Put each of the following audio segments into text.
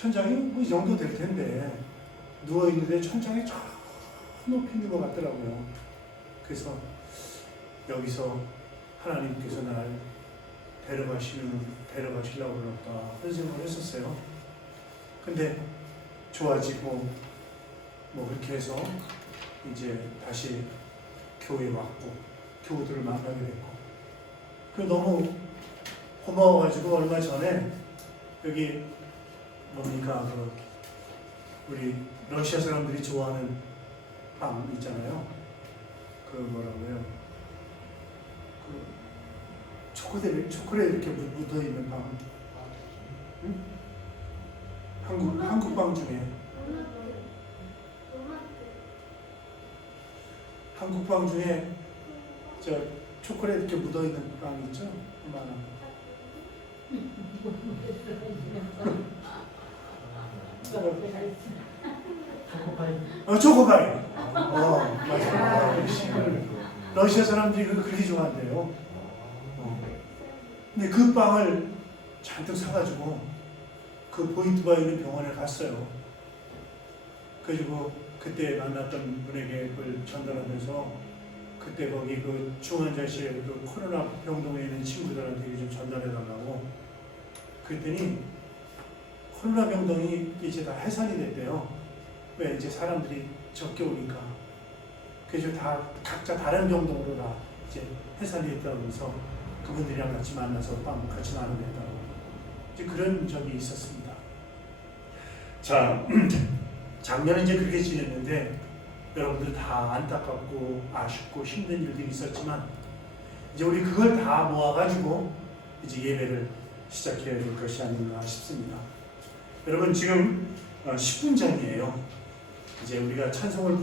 천장이 뭐 이 정도 될 텐데 누워있는데 천장이 저 높이 있는 것 같더라고요. 그래서 여기서 하나님께서 날 데려가시려고 그럴까 그런 생각을 했었어요. 근데 좋아지고 뭐 그렇게 해서 이제 다시 교회에 왔고 교우들을 만나게 됐고 그 너무 고마워가지고 얼마 전에 여기 뭡니까 그 우리 러시아 사람들이 좋아하는 빵 있잖아요. 그 뭐라고요? 그 초콜릿 이렇게 묻어 있는 빵. 응? 한국 빵 중에 한국 빵 중에 저 초콜릿 이렇게 묻어 있는 빵 있죠? 얼마나? 초코파이. 맞아. 러시아 사람들이 그렇게 좋아한대요. 근데 그 빵을 잔뜩 사가지고 그 포인트바 있는 병원에 갔어요. 그리고 그때 만났던 분에게 그걸 전달하면서 그때 거기 그 중환자실에 그 코로나 병동에 있는 친구들한테 좀 전달해달라고 그랬더니 코로나 병동이 이제 다 해산이 됐대요. 왜 이제 사람들이 적게 오니까. 그래서 다 각자 다른 병동으로 다 이제 해산이 됐다고 해서 그분들이랑 같이 만나서 빵 같이 나누겠다고 이제 그런 적이 있었습니다. 자, 작년에 이제 그렇게 지냈는데 여러분들 다 안타깝고 아쉽고 힘든 일들이 있었지만 이제 우리 그걸 다 모아가지고 이제 예배를 시작해야 될 것이 아닌가 싶습니다. 여러분 지금 10분 전이에요. 이제 우리가 찬송을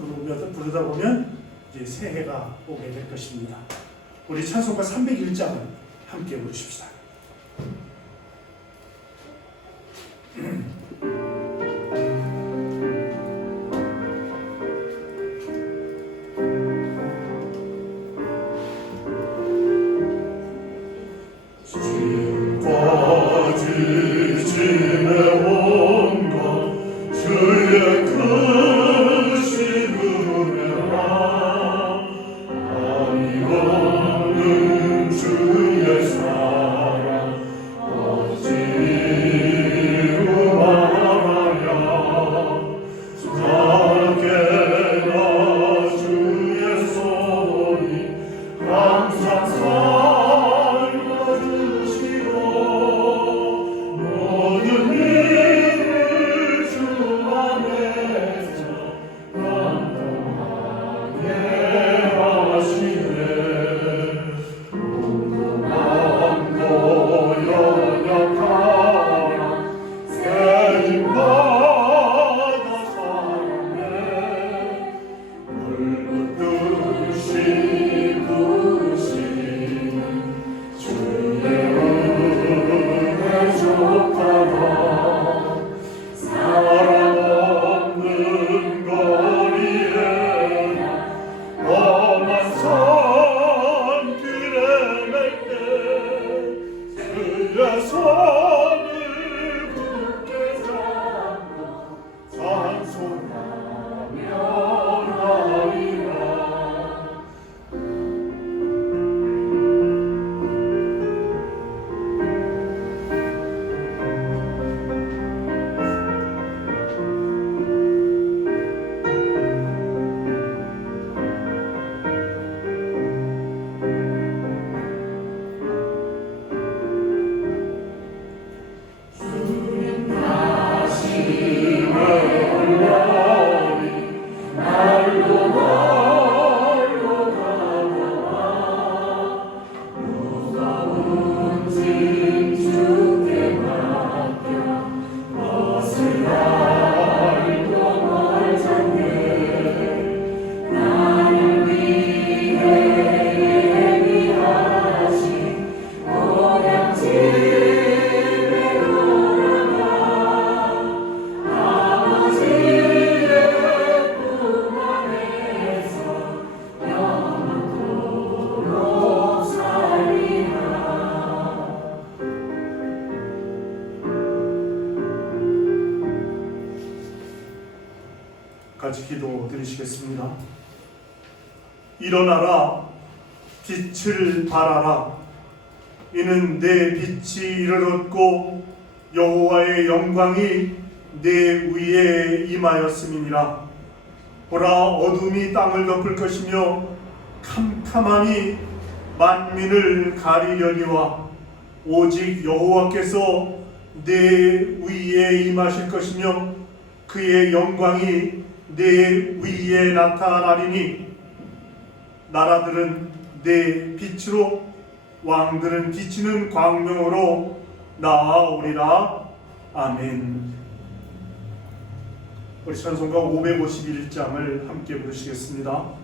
부르다 보면 이제 새해가 오게 될 것입니다. 우리 찬송가 301장을 함께 부르십시다. 같이 기도 드리시겠습니다. 일어나라, 빛을 발하라. 이는 내 빛이 이르렀고 여호와의 영광이 내 위에 임하였음이니라. 보라, 어둠이 땅을 덮을 것이며 캄캄함이 만민을 가리려니와 오직 여호와께서 내 위에 임하실 것이며 그의 영광이 내 위에 나타나리니 나라들은 내 빛으로 왕들은 비치는 광명으로 나아오리라. 아멘. 우리 찬송가 551장을 함께 부르시겠습니다.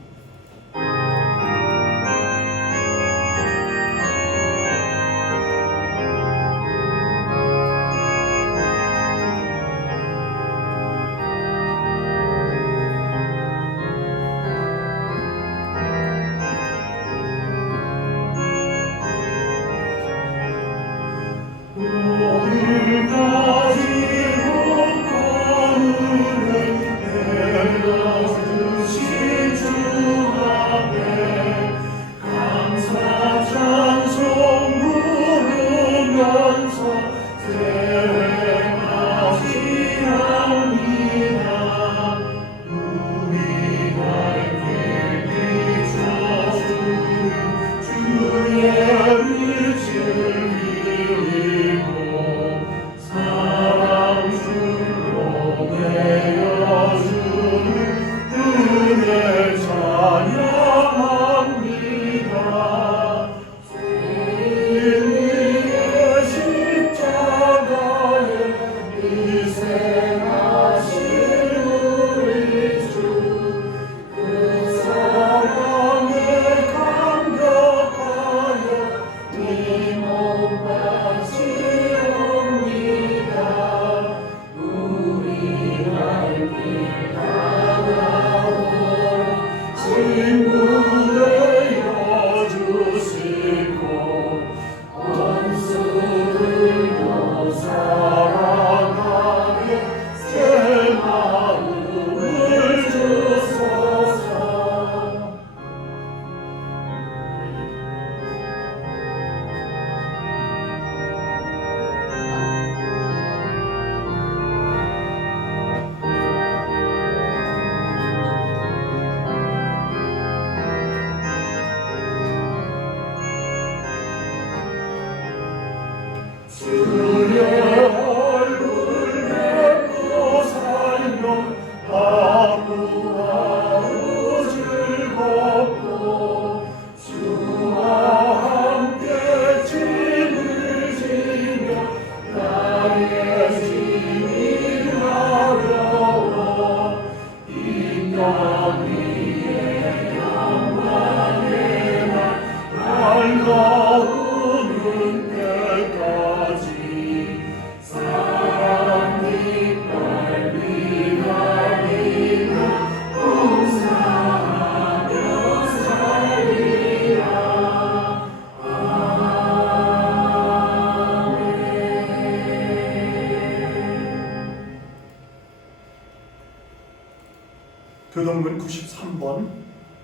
교독문 93번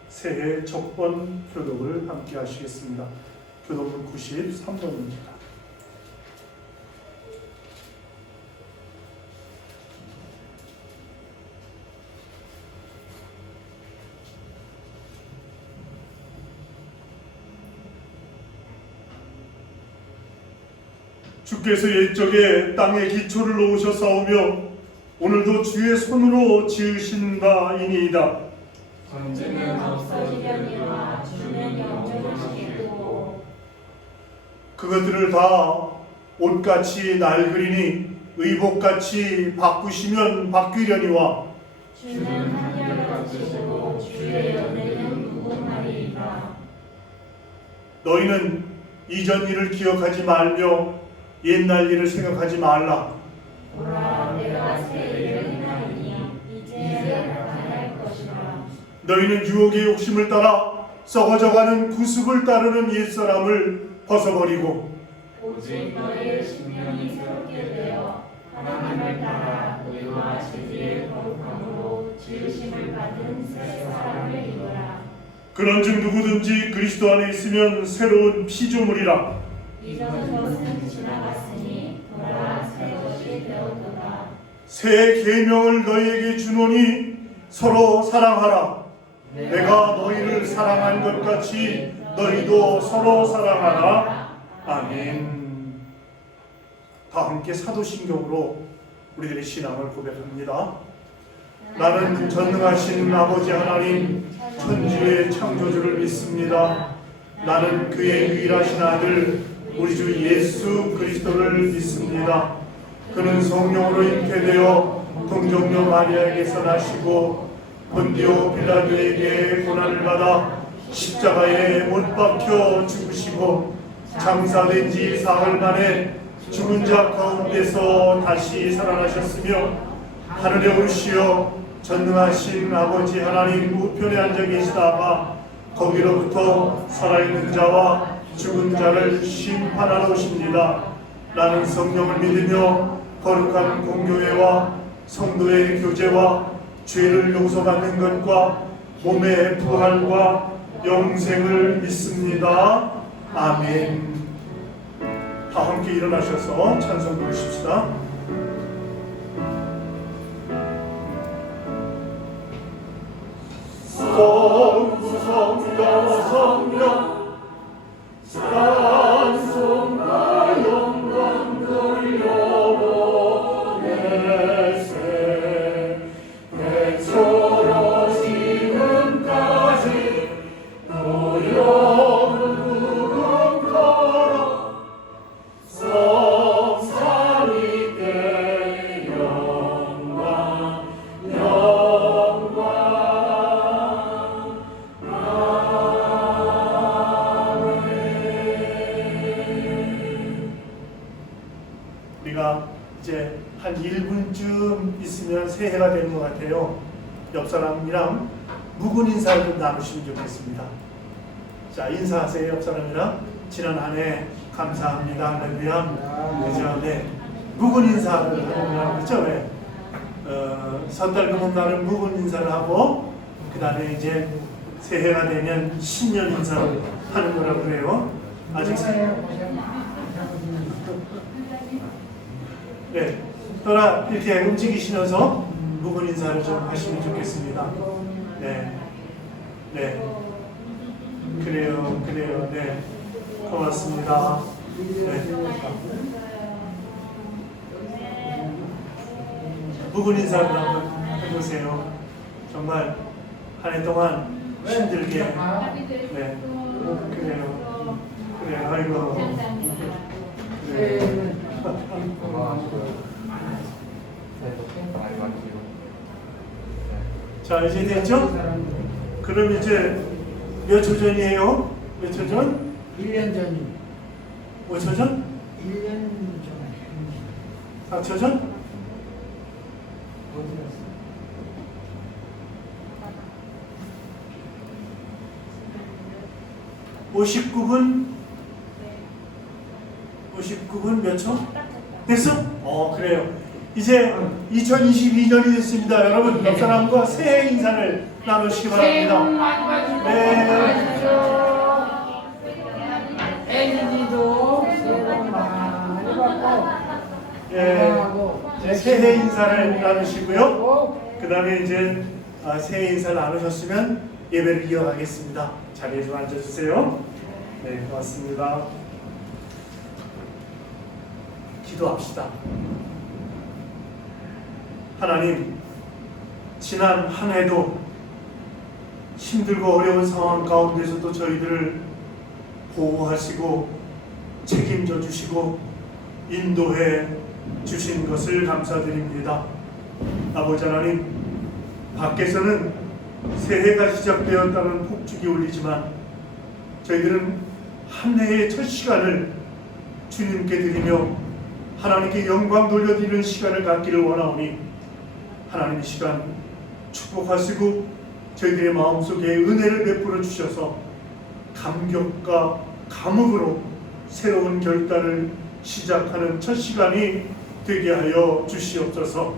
새해 첫번 교독을 함께 하시겠습니다. 교독문 93번입니다. 주께서 옛적에 땅에 기초를 놓으셨사오며 오늘도 주의 손으로 지으신 바이니이다. 전쟁은 없어지려니와 주는 영존하시겠고 그것들을 다 옷같이 낡으리니 의복같이 바꾸시면 바뀌려니와 주는 한결같으시고 주의 연대는 무궁하리이다. 너희는 이전 일을 기억하지 말며 옛날 일을 생각하지 말라. 보라, 내가 새 일을 행하리니 이제 나타날 것이라. 너희는 유혹의 욕심을 따라 썩어져가는 구습을 따르는 옛사람을 벗어버리고 오직 너희의 심령이 새롭게 되어 하나님을 따라 의와 진리의 거룩함으로 지으심을 받은 새 사람을 입으라. 그런즉 누구든지 그리스도 안에 있으면 새로운 피조물이라. 이전 것은 지나갔으니 보라 새 것이 되었도다. 새 계명을 너희에게 주노니 서로 사랑하라. 내가 너희를 사랑한 것 같이 너희도 서로 사랑하라. 아멘. 다 함께 사도신경으로 우리들의 신앙을 고백합니다. 나는 전능하신 아버지 하나님 천지의 창조주를 믿습니다. 나는 그의 유일하신 아들 우리 주 예수 그리스도를 믿습니다. 그는 성령으로 잉태되어 동정녀 마리아에게서 나시고 본디오 빌라도에게 고난을 받아 십자가에 못 박혀 죽으시고 장사된 지 사흘 만에 죽은 자 가운데서 다시 살아나셨으며 하늘에 오르시어 전능하신 아버지 하나님 우편에 앉아 계시다가 거기로부터 살아있는 자와 죽은 자를 심판하러 오십니다. 나는 성령을 믿으며 거룩한 공교회와 성도의 교제와 죄를 용서받는 것과 몸의 부활과 영생을 믿습니다. 아멘. 다 함께 일어나셔서 찬송 부르십시다. 성부 성자와 성령 찬송과 영광 돌려보내세. 대처로 지금까지 노여운 무궁 걸어 성삼위께 영광 영광. 우리가 이제 한 1분쯤 있으면 새해가 되는 것 같아요. 옆 사람이랑 묵은 인사를 좀 나누시면 좋겠습니다. 자, 인사하세요. 옆 사람이랑. 지난 한 해 감사합니다. 할렐루야. 그죠? 네. 묵은 인사를 하는 그렇죠? 네. 섣달 금음 날은 묵은 인사를 하고 그 다음에 이제 새해가 되면 신년 인사를 하는 거라고 그래요. 아직 네, 또나 이렇게 움직이시면서 묵은 인사를 좀 하시면 좋겠습니다. 네, 네, 그래요, 네, 고맙습니다. 네. 묵은 인사를 한번 해보세요. 정말 한 해 동안 힘들게, 네, 그래요, 아이고, 그래요. 자, 이제 됐죠? 그럼 이제 몇 초 전이에요? 몇 초 전? 1년 전이 5초 전? 1년 전 4초 전? 어디 갔어? 59분 몇 초? 됐어? 그래요. 이제 2022년이 됐습니다. 여러분, 옆 사람과 새해 인사를 나누시기 바랍니다. 네. 애기도 새해 복 많이 받고 예, 새해 인사를 나누시고요. 그 다음에 이제 새해 인사를 나누셨으면 예배를 이어가겠습니다. 자리에 좀 앉아주세요. 네, 고맙습니다. 기도합시다. 하나님, 지난 한 해도 힘들고 어려운 상황 가운데서도 저희들을 보호하시고 책임져 주시고 인도해 주신 것을 감사드립니다. 아버지 하나님, 밖에서는 새해가 시작되었다는 폭죽이 울리지만 저희들은 한 해의 첫 시간을 주님께 드리며 하나님께 영광 돌려드리는 시간을 갖기를 원하오니 하나님 이 시간 축복하시고 저희들의 마음속에 은혜를 베풀어 주셔서 감격과 감흥으로 새로운 결단을 시작하는 첫 시간이 되게 하여 주시옵소서.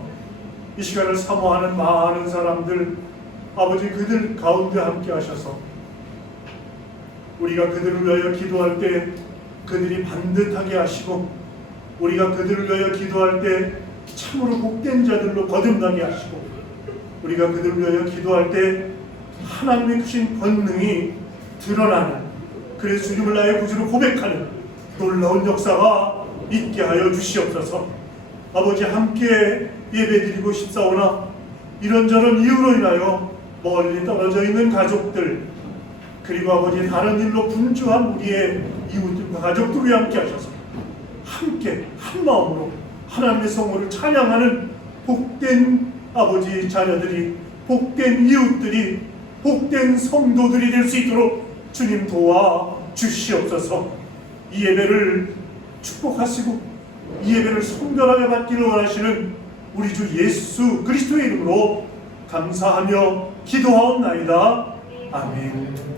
이 시간을 사모하는 많은 사람들, 아버지 그들 가운데 함께 하셔서 우리가 그들을 위하여 기도할 때 그들이 반듯하게 하시고, 우리가 그들을 위하여 기도할 때 참으로 복된 자들로 거듭나게 하시고, 우리가 그들을 위하여 기도할 때 하나님의 크신 권능이 드러나는, 그래서 주님을 나의 구주로 고백하는 놀라운 역사가 있게 하여 주시옵소서. 아버지 함께 예배드리고 싶사오나 이런저런 이유로 인하여 멀리 떨어져 있는 가족들, 그리고 아버지 다른 일로 분주한 우리의 이웃들과 가족들이 함께 하셔서 함께 한 마음으로 하나님의 성호를 찬양하는 복된 아버지 자녀들이, 복된 이웃들이, 복된 성도들이 될 수 있도록 주님 도와 주시옵소서. 이 예배를 축복하시고 이 예배를 성결하게 받기를 원하시는 우리 주 예수 그리스도의 이름으로 감사하며 기도하옵나이다. 아멘.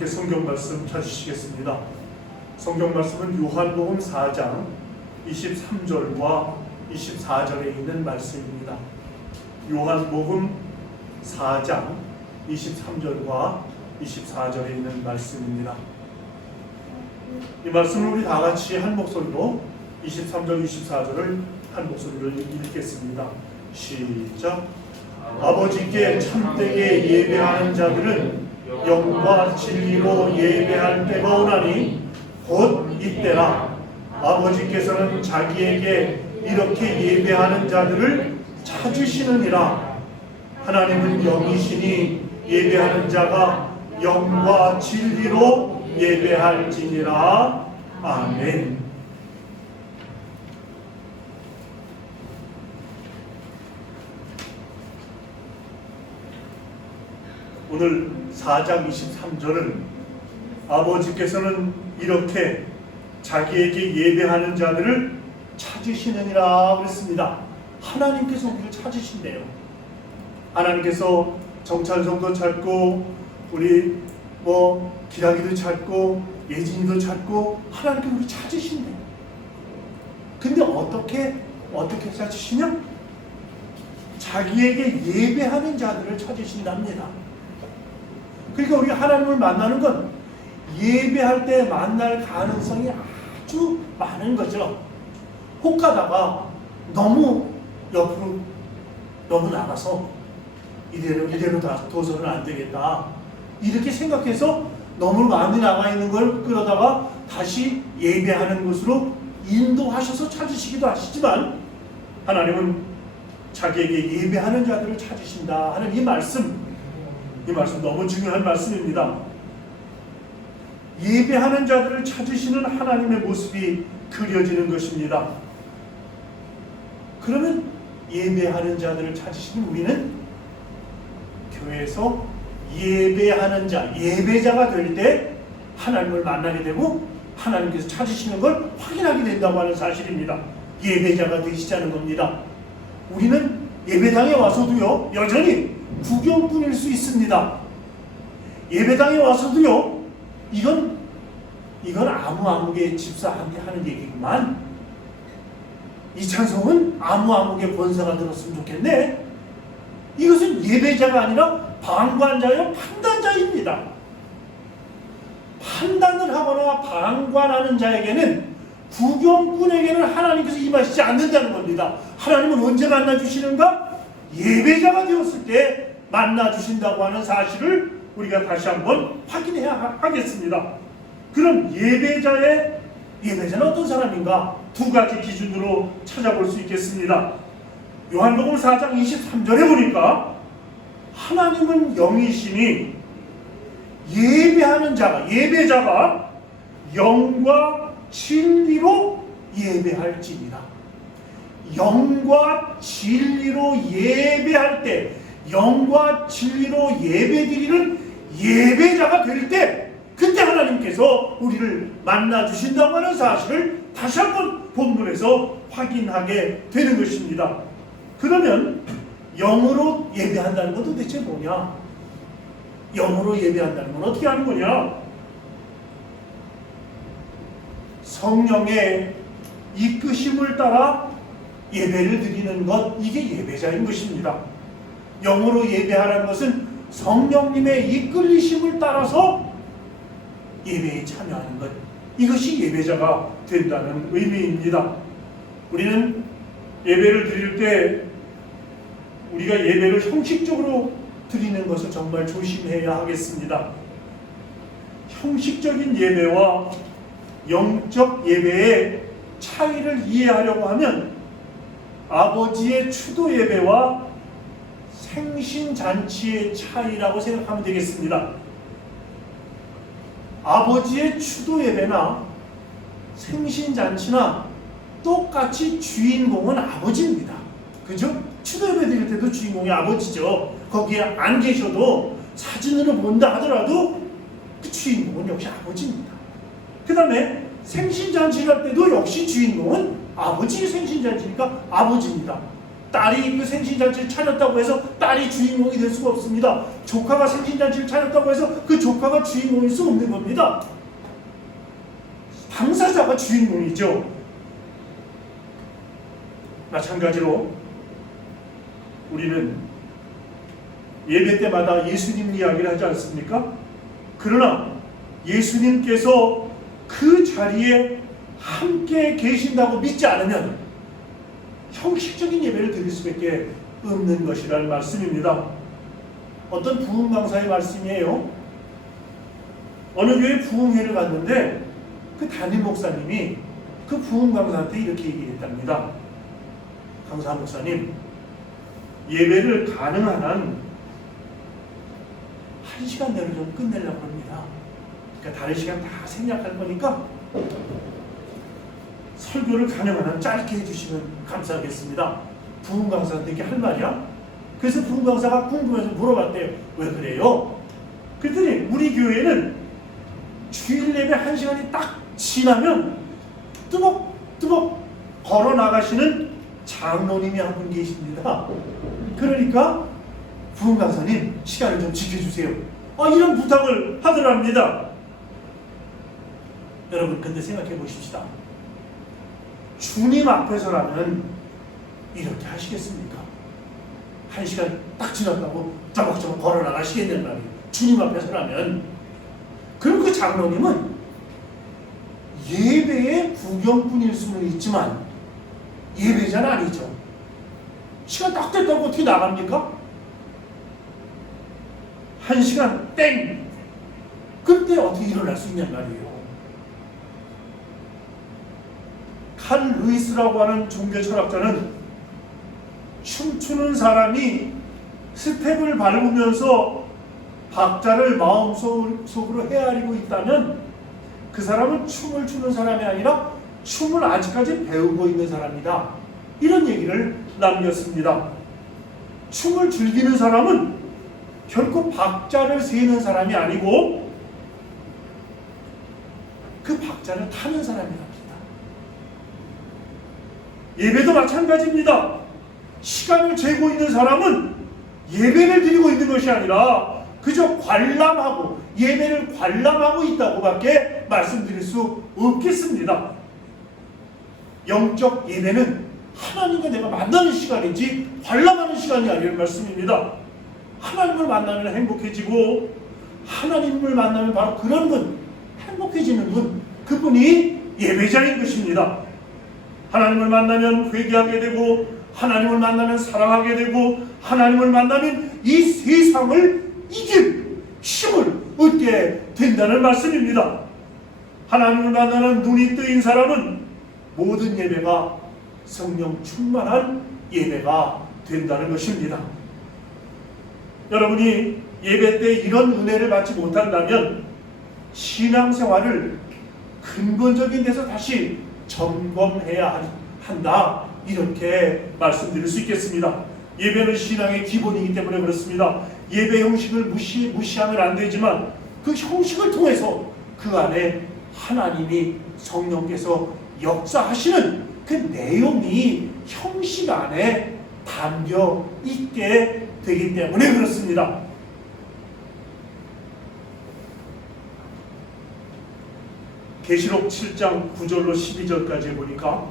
함께 성경 말씀 찾으시겠습니다. 성경 말씀은 요한복음 4장 23절과 24절에 있는 말씀입니다. 요한복음 4장 23절과 24절에 있는 말씀입니다. 이 말씀을 우리 다 같이 한 목소리로 23절, 24절을 한 목소리로 읽겠습니다. 시작. 아버지께 참되게 예배하는 자들은 영과 진리로 예배할 때가 오나니 곧 이때라. 아버지께서는 자기에게 이렇게 예배하는 자들을 찾으시느니라. 하나님은 영이시니 예배하는 자가 영과 진리로 예배할지니라. 아멘. 오늘 4장 23절은 아버지께서는 이렇게 자기에게 예배하는 자들을 찾으시느니라 그랬습니다. 하나님께서 우리를 찾으신대요. 하나님께서 정찬성도 찾고 우리 기라기도 찾고 예진이도 찾고 하나님께서 우리 찾으신대요. 근데 어떻게 찾으시냐? 자기에게 예배하는 자들을 찾으신답니다. 그러니까 우리가 하나님을 만나는 건 예배할 때 만날 가능성이 아주 많은 거죠. 혹 가다가 너무 옆으로 너무 나가서 이대로 둬서는 안 되겠다 이렇게 생각해서 너무 많이 나가 있는 걸 끌어다가 다시 예배하는 곳으로 인도하셔서 찾으시기도 하시지만, 하나님은 자기에게 예배하는 자들을 찾으신다 하는 이 말씀 너무 중요한 말씀입니다. 예배하는 자들을 찾으시는 하나님의 모습이 그려지는 것입니다. 그러면 예배하는 자들을 찾으시는 우리는 교회에서 예배하는 자, 예배자가 될 때 하나님을 만나게 되고 하나님께서 찾으시는 걸 확인하게 된다고 하는 사실입니다. 예배자가 되시자는 겁니다. 우리는 예배당에 와서도요, 여전히 구경꾼일 수 있습니다. 예배당에 와서도요, 이건 아무개 집사한테 하는 얘기구만. 이 찬송은 아무개 권사가 들었으면 좋겠네. 이것은 예배자가 아니라 방관자요, 판단자입니다. 판단을 하거나 방관하는 자에게는, 구경꾼에게는 하나님께서 임하시지 않는다는 겁니다. 하나님은 언제 만나주시는가? 예배자가 되었을 때 만나주신다고 하는 사실을 우리가 다시 한번 확인해야 하겠습니다. 그럼 예배자는 어떤 사람인가? 두 가지 기준으로 찾아볼 수 있겠습니다. 요한복음 4장 23절에 보니까 하나님은 영이시니 예배하는 자가, 예배자가 영과 진리로 예배할지니라. 영과 진리로 예배할 때, 영과 진리로 예배드리는 예배자가 될 때, 그때 하나님께서 우리를 만나주신다고 하는 사실을 다시 한번 본문에서 확인하게 되는 것입니다. 그러면 영으로 예배한다는 건 도대체 뭐냐? 영으로 예배한다는 건 어떻게 하는 거냐? 성령의 이끄심을 따라 예배를 드리는 것, 이게 예배자인 것입니다. 영으로 예배하라는 것은 성령님의 이끌리심을 따라서 예배에 참여하는 것, 이것이 예배자가 된다는 의미입니다. 우리는 예배를 드릴 때 우리가 예배를 형식적으로 드리는 것을 정말 조심해야 하겠습니다. 형식적인 예배와 영적 예배의 차이를 이해하려고 하면 아버지의 추도 예배와 생신잔치의 차이라고 생각하면 되겠습니다. 아버지의 추도 예배나 생신잔치나 똑같이 주인공은 아버지입니다. 그죠? 추도 예배 드릴 때도 주인공이 아버지죠. 거기에 안 계셔도 사진으로 본다 하더라도 그 주인공은 역시 아버지입니다. 그 다음에 생신잔치를 할 때도 역시 주인공은 아버지의 생신잔치니까 아버지입니다. 딸이 그 생신잔치를 차렸다고 해서 딸이 주인공이 될 수가 없습니다. 조카가 생신잔치를 차렸다고 해서 그 조카가 주인공일 수 없는 겁니다. 당사자가 주인공이죠. 마찬가지로 우리는 예배 때마다 예수님 이야기를 하지 않습니까? 그러나 예수님께서 그 자리에 함께 계신다고 믿지 않으면 형식적인 예배를 드릴 수밖에 없는 것이라는 말씀입니다. 어떤 부흥 강사의 말씀이에요. 어느 교회 부흥회를 갔는데 그 담임 목사님이 그 부흥 강사한테 이렇게 얘기했답니다. 강사 목사님, 예배를 가능한 한 1시간 내로 좀 끝내려고 합니다. 그러니까 다른 시간 다 생략할 거니까 설교를 가능한 한 짧게 해주시면 감사하겠습니다. 부흥 강사한테 이게 할 말이야? 그래서 부흥 강사가 궁금해서 물어봤대요. 왜 그래요? 그랬더니 우리 교회는 주일 예배 1시간이 딱 지나면 뚜벅뚜벅 걸어 나가시는 장로님이 한 분 계십니다. 그러니까 부흥 강사님 시간을 좀 지켜주세요. 이런 부탁을 하더랍니다. 여러분, 근데 생각해 보십시다. 주님 앞에서라면 이렇게 하시겠습니까? 1시간 딱 지났다고 저벅저벅 걸어 나가시겠냐는 말이에요. 주님 앞에서라면. 그럼 그 장로님은 예배의 구경꾼일 수는 있지만 예배자는 아니죠. 시간 딱 됐다고 어떻게 나갑니까? 1시간 땡! 그때 어떻게 일어날 수 있냔 말이에요. 칼 루이스라고 하는 종교 철학자는 춤추는 사람이 스텝을 밟으면서 박자를 마음속으로 헤아리고 있다면 그 사람은 춤을 추는 사람이 아니라 춤을 아직까지 배우고 있는 사람이다. 이런 얘기를 남겼습니다. 춤을 즐기는 사람은 결코 박자를 세는 사람이 아니고 그 박자를 타는 사람이랍니다. 예배도 마찬가지입니다. 시간을 재고 있는 사람은 예배를 드리고 있는 것이 아니라 그저 관람하고 예배를 관람하고 있다고밖에 말씀드릴 수 없겠습니다. 영적 예배는 하나님과 내가 만나는 시간이지 관람하는 시간이 아니라는 말씀입니다. 하나님을 만나면 행복해지고 하나님을 만나면 바로 그런 분, 행복해지는 분, 그분이 예배자인 것입니다. 하나님을 만나면 회개하게 되고 하나님을 만나면 사랑하게 되고 하나님을 만나면 이 세상을 이길 힘을 얻게 된다는 말씀입니다. 하나님을 만나는 눈이 뜨인 사람은 모든 예배가 성령 충만한 예배가 된다는 것입니다. 여러분이 예배 때 이런 은혜를 받지 못한다면 신앙생활을 근본적인 데서 다시 점검해야 한다, 이렇게 말씀드릴 수 있겠습니다. 예배는 신앙의 기본이기 때문에 그렇습니다. 예배 형식을 무시하면 안 되지만 그 형식을 통해서 그 안에 하나님이 성령께서 역사하시는 그 내용이 형식 안에 담겨 있게 되기 때문에 그렇습니다. 계시록 7장 9절로 12절까지 보니까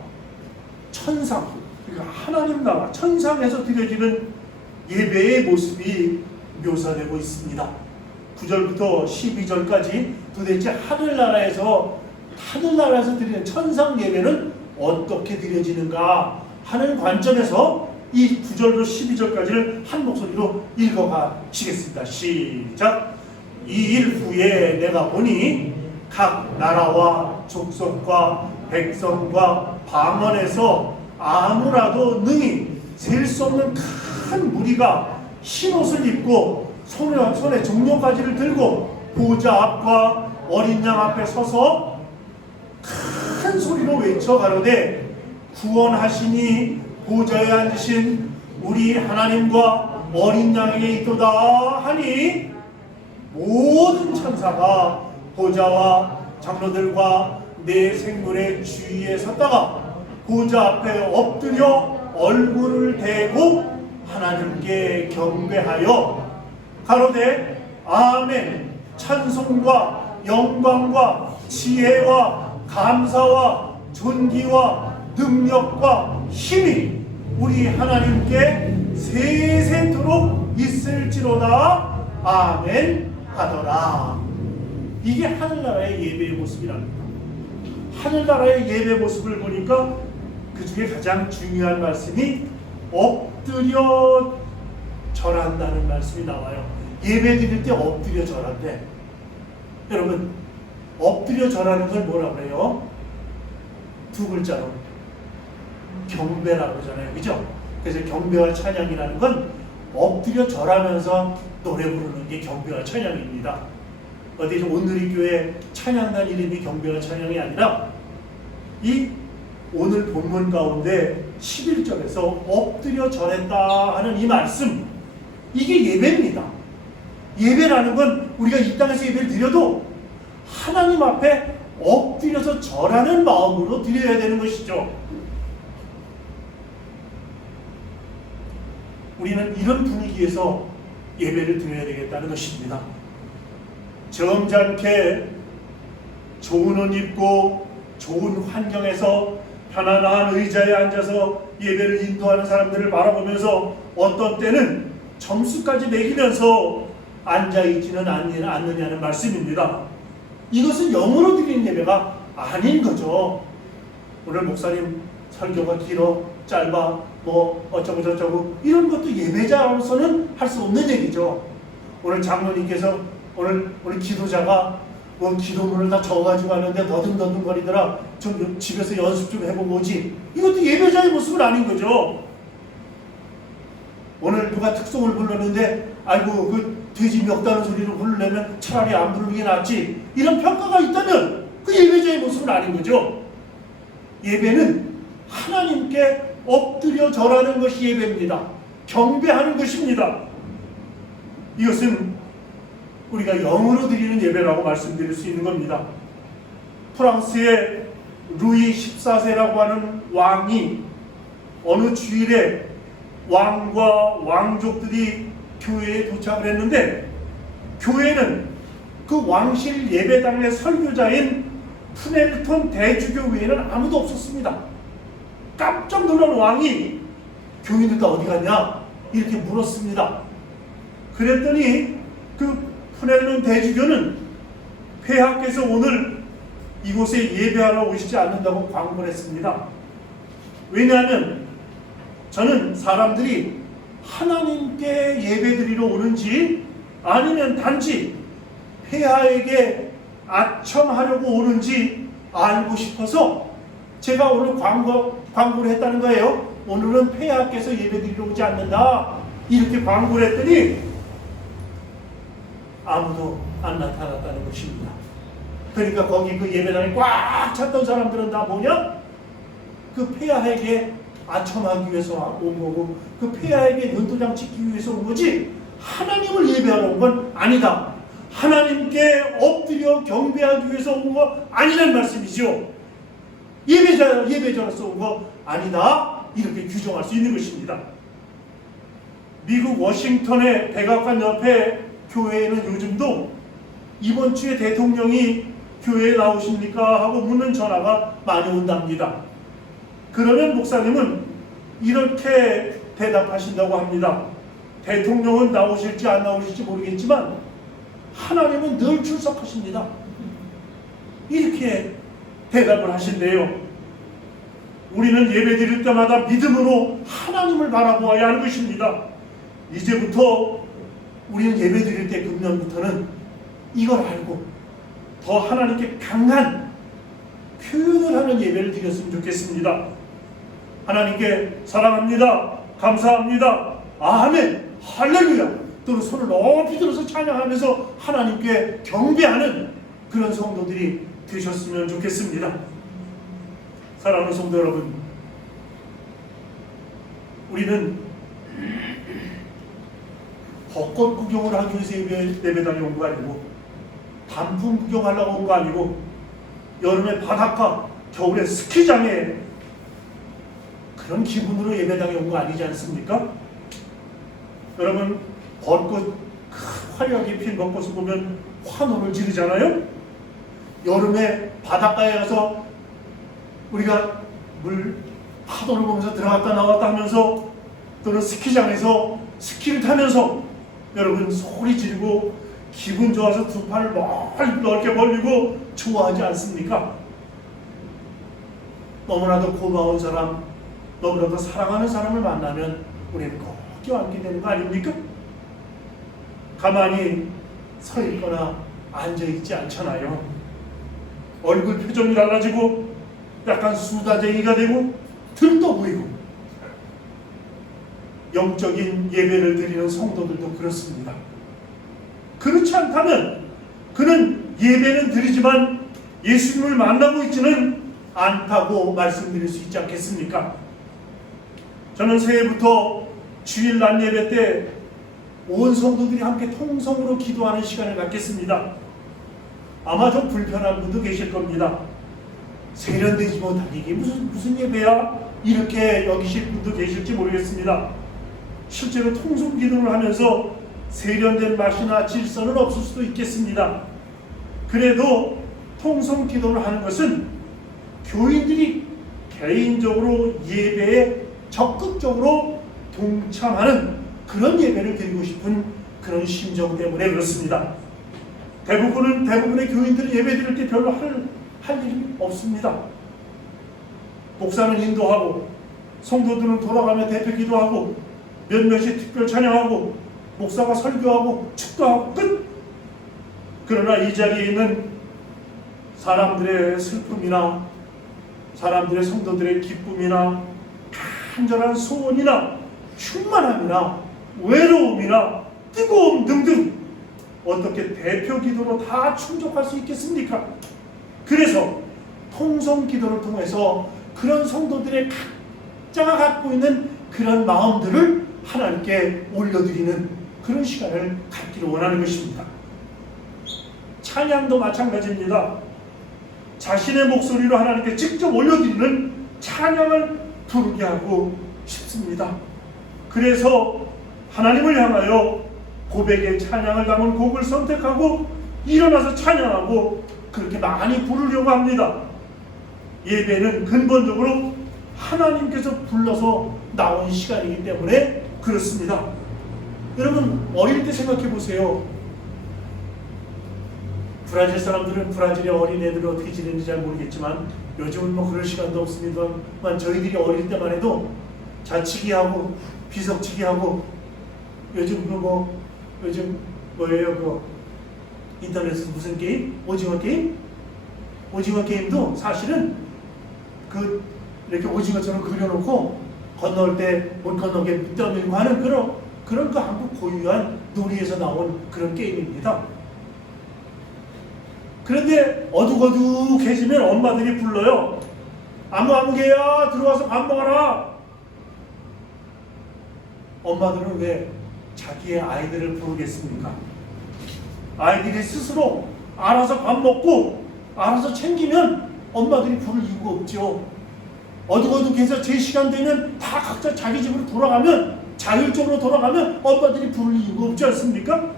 천상, 그러니까 하나님 나라 천상에서 드려지는 예배의 모습이 묘사되고 있습니다. 9절부터 12절까지 도대체 하늘나라에서 드리는 천상 예배는 어떻게 드려지는가 하는 관점에서 이 9절로 12절까지를 한 목소리로 읽어가시겠습니다. 시작. 이 일 후에 내가 보니 각 나라와 족속과 백성과 방언에서 아무라도 능히 셀 수 없는 큰 무리가 흰옷을 입고 손에 종려가지를 들고 보좌 앞과 어린 양 앞에 서서 큰 소리로 외쳐 가로되 구원하시니 보좌에 앉으신 우리 하나님과 어린 양에게 있도다 하니 모든 천사가 보좌와 장로들과 네 생물의 주위에 섰다가 보좌 앞에 엎드려 얼굴을 대고 하나님께 경배하여 가로되 아멘, 찬송과 영광과 지혜와 감사와 존귀와 능력과 힘이 우리 하나님께 세세토록 있을지로다. 아멘 하더라. 이게 하늘나라의 예배의 모습이랍니다. 하늘나라의 예배 모습을 보니까 그 중에 가장 중요한 말씀이 엎드려 절한다는 말씀이 나와요. 예배 드릴 때 엎드려 절한대. 여러분, 엎드려 절하는 걸 뭐라고 해요? 두 글자로 경배라고 하잖아요. 그죠? 그래서 경배와 찬양이라는 건 엎드려 절하면서 노래 부르는 게 경배와 찬양입니다. 어디 오늘이 교회 찬양단 이름이 경배와 찬양이 아니라 이 오늘 본문 가운데 11절에서 엎드려 절했다 하는 이 말씀, 이게 예배입니다. 예배라는 건 우리가 이 땅에서 예배를 드려도 하나님 앞에 엎드려서 절하는 마음으로 드려야 되는 것이죠. 우리는 이런 분위기에서 예배를 드려야 되겠다는 것입니다. 점잖게 좋은 옷 입고 좋은 환경에서 편안한 의자에 앉아서 예배를 인도하는 사람들을 바라보면서 어떤 때는 점수까지 매기면서 앉아있지는 않느냐는 말씀입니다. 이것은 영으로 드리는 예배가 아닌 거죠. 오늘 목사님 설교가 길어 짧아 뭐 어쩌고 저쩌고 이런 것도 예배자로서는 할 수 없는 얘기죠. 오늘 장로님께서 오늘 기도자가 뭐 기도문을 다 적어가지고 하는데 더듬더듬거리더라. 좀 집에서 연습 좀 해보고 오지. 이것도 예배자의 모습은 아닌 거죠. 오늘 누가 특송을 불렀는데 아이고 그 돼지 멱다는 소리로 부르려면 차라리 안 부르는 게 낫지. 이런 평가가 있다면 그 예배자의 모습은 아닌 거죠. 예배는 하나님께 엎드려 절하는 것이 예배입니다. 경배하는 것입니다. 이것은 우리가 영으로 드리는 예배라고 말씀드릴 수 있는 겁니다. 프랑스의 루이 14세라고 하는 왕이 어느 주일에 왕과 왕족들이 교회에 도착을 했는데, 교회는 그 왕실 예배당의 설교자인 푸넬톤 대주교 외에는 아무도 없었습니다. 깜짝 놀란 왕이 교인들 다 어디 갔냐? 이렇게 물었습니다. 그랬더니 그 푸넬톤 대주교는 폐하께서 오늘 이곳에 예배하러 오시지 않는다고 광고를 했습니다. 왜냐하면 저는 사람들이 하나님께 예배드리러 오는지 아니면 단지 폐하에게 아첨하려고 오는지 알고 싶어서 제가 오늘 광고를 했다는 거예요. 오늘은 폐하께서 예배드리러 오지 않는다, 이렇게 광고를 했더니 아무도 안 나타났다는 것입니다. 그러니까 거기 그 예배당에 꽉 찼던 사람들은 다 뭐냐? 그 폐하에게 아첨하기 위해서 온 거고, 그 폐하에게 눈도장 찍기 위해서 온 거지 하나님을 예배하러 온 건 아니다. 하나님께 엎드려 경배하기 위해서 온 거 아니란 말씀이죠. 예배자로서 온 거 아니다, 이렇게 규정할 수 있는 것입니다. 미국 워싱턴의 백악관 옆에 교회에는 요즘도 이번 주에 대통령이 교회에 나오십니까? 하고 묻는 전화가 많이 온답니다. 그러면 목사님은 이렇게 대답하신다고 합니다. 대통령은 나오실지 안 나오실지 모르겠지만 하나님은 늘 출석하십니다. 이렇게 대답을 하신대요. 우리는 예배 드릴 때마다 믿음으로 하나님을 바라보아야 하는 것입니다. 이제부터 우리는 예배 드릴 때 금년부터는 이걸 알고 더 하나님께 강한 표현을 하는 예배를 드렸으면 좋겠습니다. 하나님께 사랑합니다, 감사합니다, 아멘, 할렐루야, 또는 손을 높이 들어서 찬양하면서 하나님께 경배하는 그런 성도들이 되셨으면 좋겠습니다. 사랑하는 성도 여러분, 우리는 벚꽃 구경을 하기 위해서 예배당에 온 거 아니고, 단풍 구경하려고 온 거 아니고, 여름에 바닷가, 겨울에 스키장에 그런 기분으로 예배당에 온 거 아니지 않습니까? 여러분, 벚꽃 화려하게 핀 벚꽃을 보면 환호를 지르잖아요. 여름에 바닷가에 가서 우리가 파도를 보면서 들어갔다 나왔다 하면서, 또는 스키장에서 스키를 타면서 여러분 소리 지르고 기분 좋아서 두 팔을 넓게 벌리고 좋아하지 않습니까? 너무나도 고마운 사람, 너무나도 사랑하는 사람을 만나면 우리는 꼭 껴안게 되는 거 아닙니까? 가만히 서 있거나 앉아 있지 않잖아요. 얼굴 표정이 달라지고 약간 수다쟁이가 되고 들떠 보이고. 영적인 예배를 드리는 성도들도 그렇습니다. 그렇지 않다면 그는 예배는 드리지만 예수님을 만나고 있지는 않다고 말씀드릴 수 있지 않겠습니까? 저는 새해부터 주일 낮 예배 때 온 성도들이 함께 통성으로 기도하는 시간을 갖겠습니다. 아마 좀 불편한 분도 계실 겁니다. 세련되지 못한 이게 무슨 예배야? 이렇게 여기실 분도 계실지 모르겠습니다. 실제로 통성 기도를 하면서 세련된 맛이나 질서는 없을 수도 있겠습니다. 그래도 통성 기도를 하는 것은 교인들이 개인적으로 예배에 적극적으로 동참하는 그런 예배를 드리고 싶은 그런 심정 때문에 그렇습니다. 대부분의 교인들은 예배 드릴 때 별로 할 일이 없습니다. 목사는 인도하고, 성도들은 돌아가며 대표 기도하고, 몇몇이 특별 찬양하고, 목사가 설교하고, 축도하고 끝! 그러나 이 자리에 있는 사람들의 슬픔이나 사람들의 성도들의 기쁨이나 간절한 소원이나 충만함이나 외로움이나 뜨거움 등등 어떻게 대표 기도로 다 충족할 수 있겠습니까? 그래서 통성 기도를 통해서 그런 성도들의 각자가 갖고 있는 그런 마음들을 하나님께 올려드리는 그런 시간을 갖기를 원하는 것입니다. 찬양도 마찬가지입니다. 자신의 목소리로 하나님께 직접 올려드리는 찬양을 부르게 하고 싶습니다. 그래서 하나님을 향하여 고백의 찬양을 담은 곡을 선택하고 일어나서 찬양하고 그렇게 많이 부르려고 합니다. 예배는 근본적으로 하나님께서 불러서 나온 시간이기 때문에 그렇습니다. 여러분 어릴 때 생각해 보세요. 브라질 사람들은 브라질의 어린애들을 어떻게 지내는지 잘 모르겠지만 요즘은 뭐 그럴 시간도 없습니다만 저희들이 어릴 때만 해도 자치기 하고 비석치기 하고 요즘 요즘 뭐예요? 그 인터넷에서 무슨 게임? 오징어 게임? 오징어 게임도 사실은 그 이렇게 오징어처럼 그려놓고 건너올 때 못 건너게 떠밀고 하는 그런 그 한국 고유한 놀이에서 나온 그런 게임입니다. 그런데 어둑어둑해지면 엄마들이 불러요. 아무개야 들어와서 밥 먹어라. 엄마들은 왜 자기의 아이들을 부르겠습니까? 아이들이 스스로 알아서 밥 먹고 알아서 챙기면 엄마들이 부를 이유가 없죠. 어둑어둑해서 제 시간 되면 다 각자 자기 집으로 돌아가면 자율적으로 돌아가면 엄마들이 부를 이유가 없지 않습니까?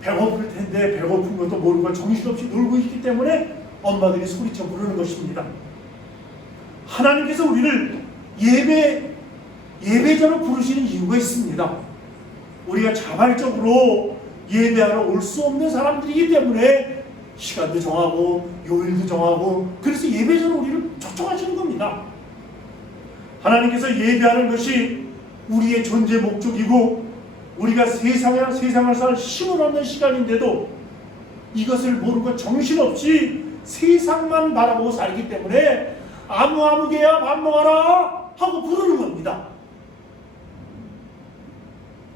배고플 텐데 배고픈 것도 모르고 정신없이 놀고 있기 때문에 엄마들이 소리쳐 부르는 것입니다. 하나님께서 우리를 예배자로 부르시는 이유가 있습니다. 우리가 자발적으로 예배하러 올 수 없는 사람들이기 때문에 시간도 정하고 요일도 정하고 그래서 예배자로 우리를 초청하시는 겁니다. 하나님께서 예배하는 것이 우리의 존재 목적이고 우리가 세상을 살 힘을 얻는 시간인데도 이것을 모르고 정신없이 세상만 바라보고 살기 때문에 아무개야 밥 먹어라 하고 부르는 겁니다.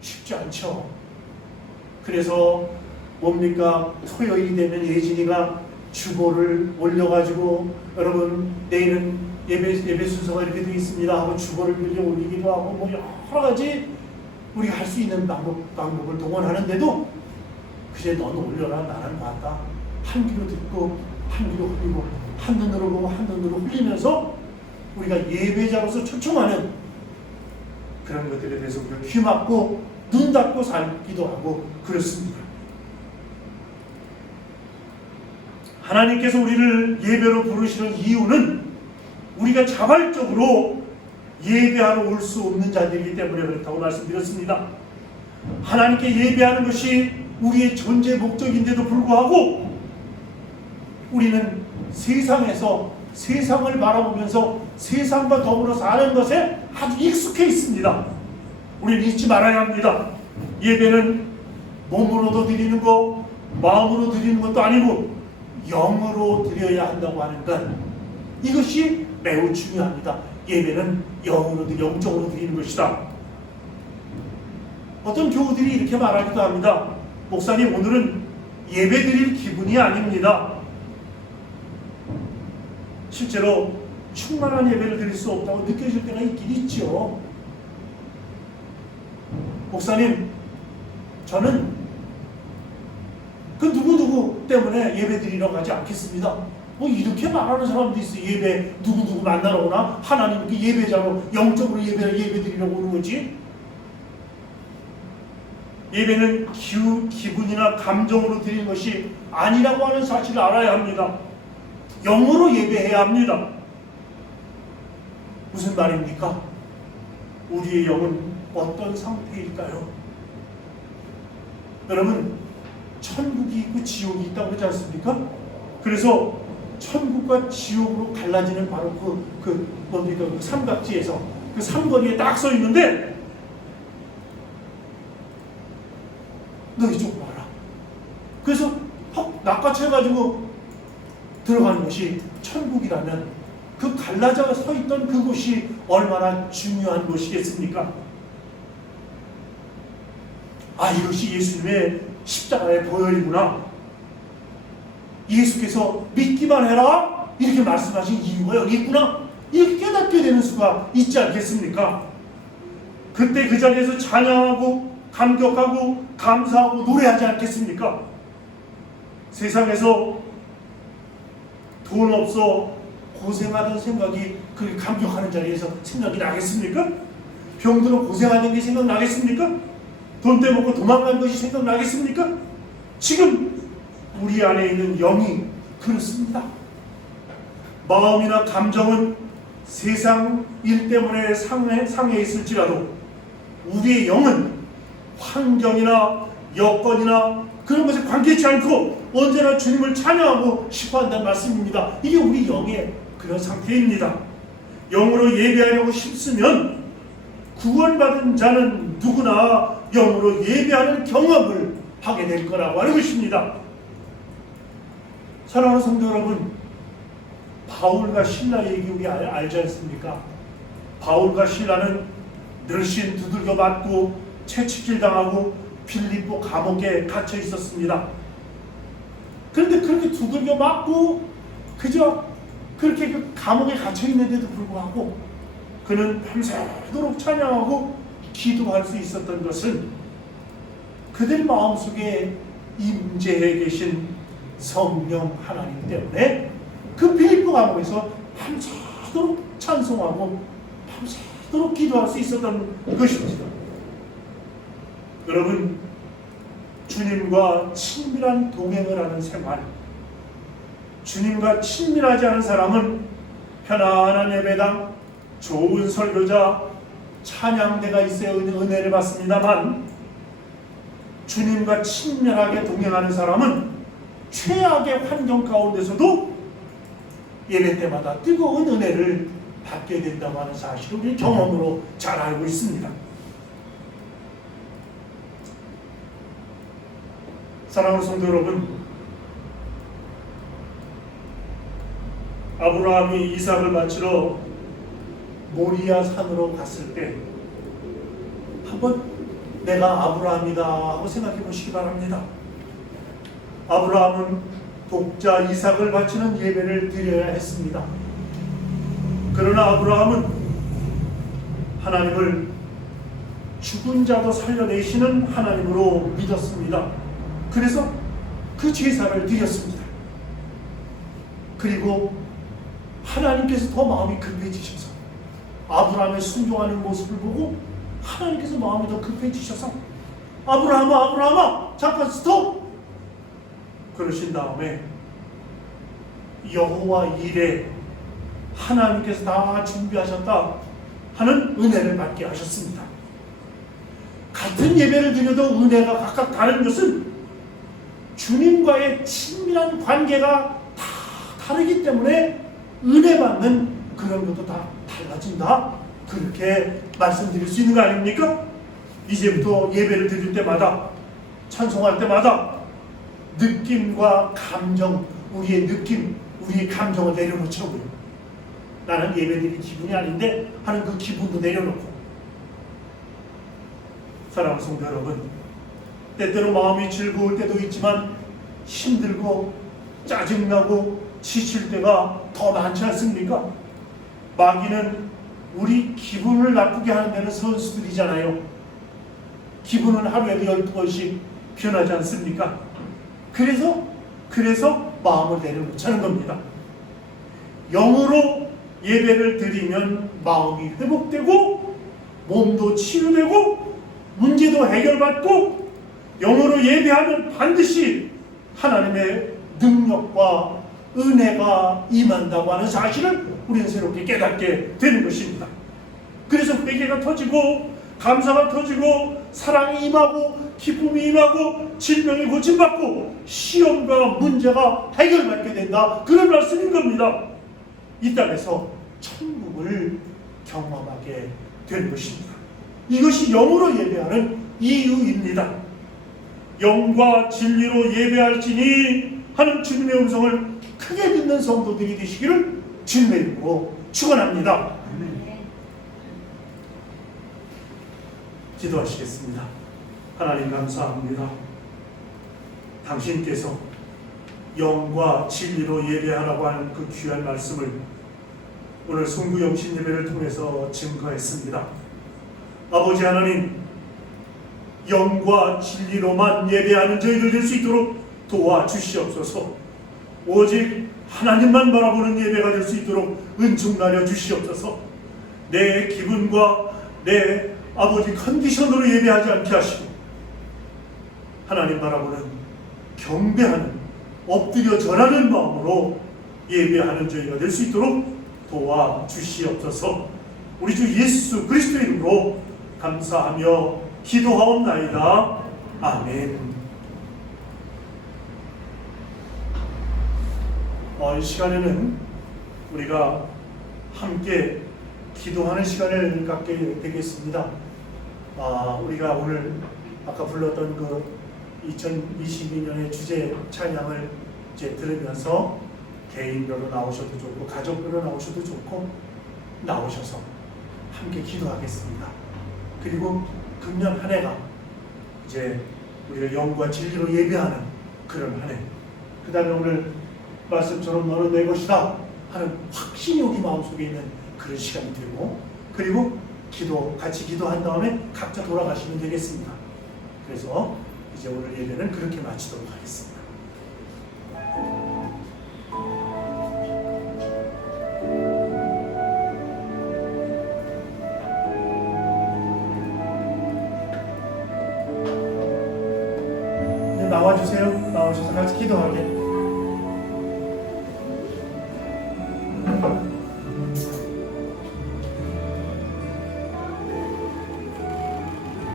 쉽지 않죠. 그래서 뭡니까? 토요일이 되면 예진이가 주보를 올려가지고 여러분 내일은 예배 순서가 이렇게 되어 있습니다 하고 주보를 밀려 올리기도 하고 뭐 여러 가지 우리가 할 수 있는 방법을 동원하는데도 그제 너는 올려라 나는 봤다. 한 귀로 듣고 한 귀로 흘리고 한 눈으로 보고 한 눈으로 흘리면서 우리가 예배자로서 초청하는 그런 것들에 대해서 우리가 귀 막고 눈 닫고 살기도 하고 그렇습니다. 하나님께서 우리를 예배로 부르시는 이유는 우리가 자발적으로 예배하러 올 수 없는 자들이기 때문에 그렇다고 말씀드렸습니다. 하나님께 예배하는 것이 우리의 존재 목적인데도 불구하고 우리는 세상에서 세상을 바라보면서 세상과 더불어 사는 것에 아주 익숙해 있습니다. 우리는 잊지 말아야 합니다. 예배는 몸으로도 드리는 것, 마음으로 드리는 것도 아니고 영으로 드려야 한다고 하는 것, 이것이 매우 중요합니다. 예배는 영적으로 드리는 것이다. 어떤 교우들이 이렇게 말하기도 합니다. 목사님, 오늘은 예배 드릴 기분이 아닙니다. 실제로 충만한 예배를 드릴 수 없다고 느껴질 때가 있긴 있죠. 목사님, 저는 그 누구누구 때문에 예배 드리러 가지 않겠습니다. 뭐 이렇게 말하는 사람도 있어요. 예배 누구누구 만나러 오나? 하나님께 예배자로 영적으로 예배 드리려고 오는 거지. 예배는 기분이나 감정으로 드리는 것이 아니라고 하는 사실을 알아야 합니다. 영으로 예배해야 합니다. 무슨 말입니까? 우리의 영은 어떤 상태일까요? 여러분, 천국이 있고 지옥이 있다고 그러지 않습니까? 그래서 천국과 지옥으로 갈라지는 바로 뭡니까? 그 삼각지에서 그 삼거리에 딱 서 있는데 너 이쪽으로 와라. 그래서 낚아채가지고 들어가는 것이 천국이라면 그 갈라져 서 있던 그곳이 얼마나 중요한 곳이겠습니까? 이것이 예수님의 십자가의 보혈이구나. 예수께서 믿기만 해라 이렇게 말씀하신 이유가 여기 있구나 이렇게 깨닫게 되는 수가 있지 않겠습니까? 그때 그 자리에서 찬양하고 감격하고 감사하고 노래하지 않겠습니까? 세상에서 돈 없어 고생하던 생각이 그 감격하는 자리에서 생각이 나겠습니까? 병들어 고생하는 게 생각나겠습니까? 돈 떼먹고 도망간 것이 생각나겠습니까? 지금 우리 안에 있는 영이 그렇습니다. 마음이나 감정은 세상 일 때문에 상해 있을지라도 우리의 영은 환경이나 여건이나 그런 것에 관계치 않고 언제나 주님을 찬양하고 싶어한다는 말씀입니다. 이게 우리 영의 그런 상태입니다. 영으로 예배하려고 싶으면 구원받은 자는 누구나 영으로 예배하는 경험을 하게 될 거라고 하는 것입니다. 사랑하는 성도 여러분, 바울과 실라 얘기 우리 알지 않습니까? 바울과 실라는 늘씬 두들겨 맞고 채찍질 당하고 빌립보 감옥에 갇혀 있었습니다. 그런데 그렇게 두들겨 맞고 그저 그렇게 그 감옥에 갇혀 있는데도 불구하고 그는 밤새도록 찬양하고 기도할 수 있었던 것은 그들 마음속에 임재해 계신 성령 하나님 때문에 그 빌립보 감옥에서 밤새도록 찬송하고 밤새도록 기도할 수 있었던 것입니다. 여러분, 주님과 친밀한 동행을 하는 생활, 주님과 친밀하지 않은 사람은 편안한 예배당, 좋은 설교자, 찬양대가 있어야 은혜를 받습니다만 주님과 친밀하게 동행하는 사람은 최악의 환경 가운데서도 예배 때마다 뜨거운 은혜를 받게 된다고 하는 사실을 우리 경험으로 잘 알고 있습니다. 사랑하는 성도 여러분, 아브라함이 이삭을 바치러 모리아 산으로 갔을 때 한번 내가 아브라함이다 하고 생각해 보시기 바랍니다. 아브라함은 독자 이삭을 바치는 예배를 드려야 했습니다. 그러나 아브라함은 하나님을 죽은 자도 살려내시는 하나님으로 믿었습니다. 그래서 그 제사를 드렸습니다. 그리고 하나님께서 더 마음이 급해지셔서 아브라함의 순종하는 모습을 보고 하나님께서 마음이 더 급해지셔서 아브라함아 잠깐 스톱! 그러신 다음에 여호와 일에 하나님께서 다 준비하셨다 하는 은혜를 받게 하셨습니다. 같은 예배를 드려도 은혜가 각각 다른 것은 주님과의 친밀한 관계가 다 다르기 때문에 은혜 받는 그런 것도 다 달라진다. 그렇게 말씀드릴 수 있는 거 아닙니까? 이제부터 예배를 드릴 때마다 찬송할 때마다 느낌과 감정, 우리의 느낌, 우리의 감정을 내려놓자고요. 나는 예배드릴 기분이 아닌데 하는 그 기분도 내려놓고. 사랑하는 성도 여러분, 때때로 마음이 즐거울 때도 있지만 힘들고 짜증나고 지칠 때가 더 많지 않습니까? 마귀는 우리 기분을 나쁘게 하는 데는 선수들이잖아요. 기분은 하루에도 12번씩 변하지 않습니까? 그래서 마음을 내려놓자는 겁니다. 영으로 예배를 드리면 마음이 회복되고 몸도 치유되고 문제도 해결받고 영으로 예배하면 반드시 하나님의 능력과 은혜가 임한다고 하는 사실을 우리는 새롭게 깨닫게 되는 것입니다. 그래서 회개가 터지고 감사가 터지고 사랑이 임하고 기쁨이 임하고 질병이 고침받고 시험과 문제가 해결받게 된다. 그런 말씀인 겁니다. 이 땅에서 천국을 경험하게 되는 것입니다. 이것이 영으로 예배하는 이유입니다. 영과 진리로 예배할지니 하는 주님의 음성을 크게 듣는 성도들이 되시기를 주님의 이름으로 축원합니다. 기도하시겠습니다. 하나님 감사합니다. 당신께서 영과 진리로 예배하라고 하는 그 귀한 말씀을 오늘 송구 영신 예배를 통해서 증거했습니다. 아버지 하나님, 영과 진리로만 예배하는 저희들 될 수 있도록 도와주시옵소서. 오직 하나님만 바라보는 예배가 될 수 있도록 은총 나려 주시옵소서. 내 기분과 내 아버지 컨디션으로 예배하지 않게 하시고 하나님 바라보는 경배하는 엎드려 절하는 마음으로 예배하는 저희가 될 수 있도록 도와주시옵소서. 우리 주 예수 그리스도 이름으로 감사하며 기도하옵나이다. 아멘. 이 시간에는 우리가 함께 기도하는 시간을 갖게 되겠습니다. 우리가 오늘 아까 불렀던 그 2022년의 주제 찬양을 이제 들으면서 개인별로 나오셔도 좋고 가족별로 나오셔도 좋고 나오셔서 함께 기도하겠습니다. 그리고 금년 한 해가 이제 우리가 영과 진리로 예배하는 그런 한 해. 그 다음에 오늘 말씀처럼 너는 내 것이다 하는 확신이 우리 마음속에 있는 그런 시간이 되고, 그리고 같이 기도한 다음에 각자 돌아가시면 되겠습니다. 그래서 이제 오늘 예배는 그렇게 마치도록 하겠습니다. 나와주세요. 나오셔서 같이 기도하게.